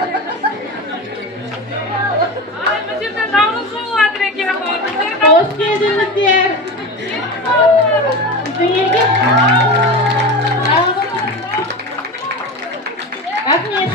Ay, bu жерде жалғыз болып жатыр екен ғой. Hoş geldinizler. Sizin yerге. Rahmet.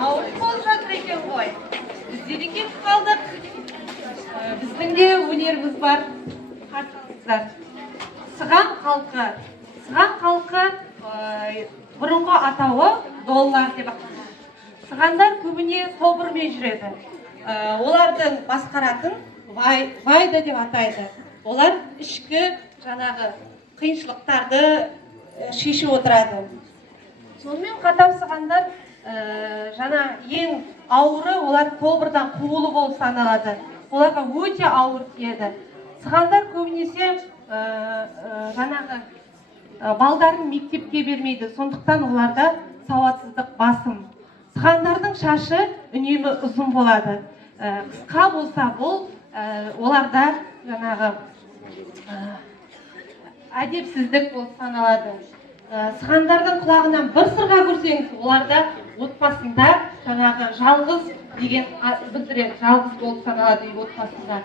Ауырып болып жатыр екен ғой. Біздер де келіп қалдық. Біздің де өнеріміз бар. Қатысыңыздар. Сыған халқы. Сыған халқы бұрынғы атауы доллар деп аталады. Сығандар көбіне тобырмен жүреді. Олардың басқаратын вайда деп атайды. Олар ішкі жаңағы қиыншылықтарды шешіп отырады. Сонымен қатар сығандар жаңа ең ауыры олар тобырдан қуылу болып саналады. Оларға өте ауыр тиеді. Сығандар көбінесе жаңағы балдарын мектепке бермейді. Сондықтан оларда сауатсыздық басым. Сығандардың шашы үнемі ұзын болады. Қысқа болса бұл оларда жаңағы әдепсіздік болып саналады. Сығандардың құлағынан бір сырға көрсеңіз, оларда отбасында жаңағы жалғыз деген білдіреді, жалғыз болып саналады үй отбасында.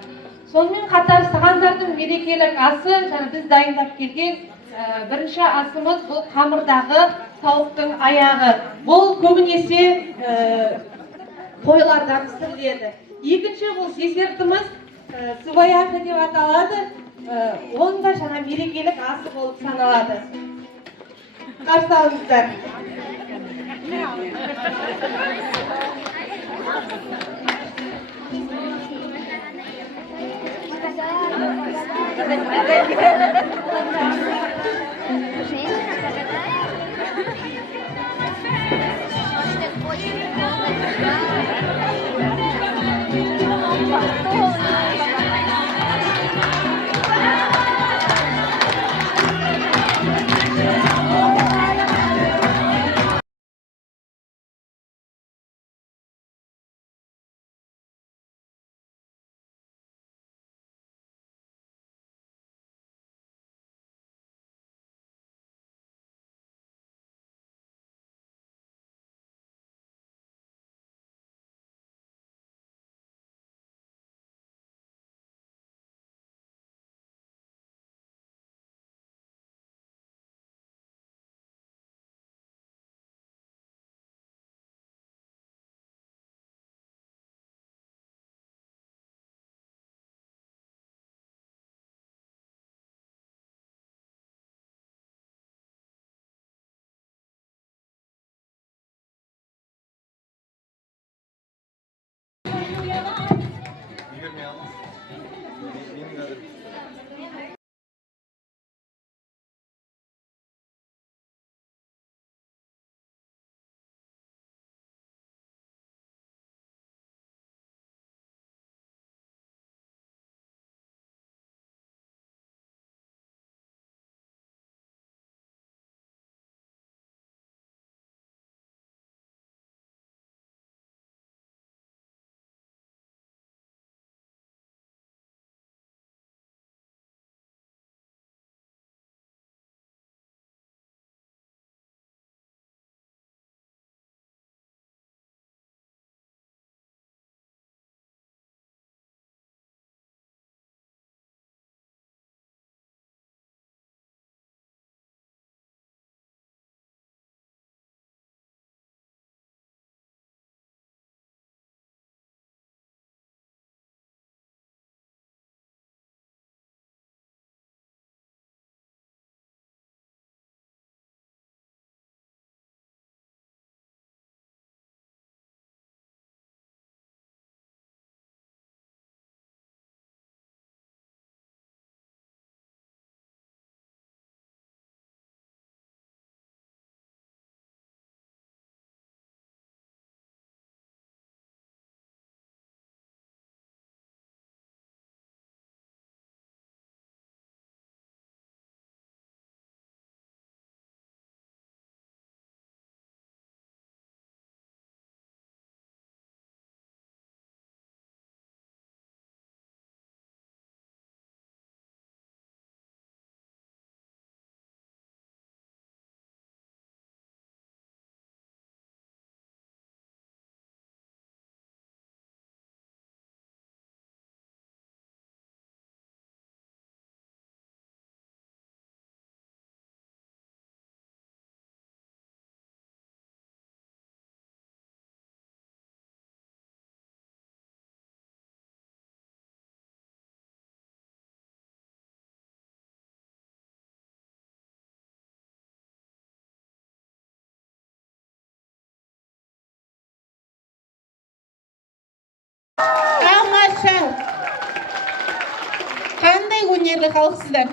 Сонымен қатар сығандардың мерекелік асы, жаңа біз дайындап келген бірінші асымыз бұл қамырдағы тауықтың аяғы. Бұл көбінесе қойлардан пісіріледі. Екінші бұл десертіміз сваяка деп аталады. Оның да жаңа мерекелік асы болып саналады. Қарсы алыңыздар. қайырлы халықсыздар.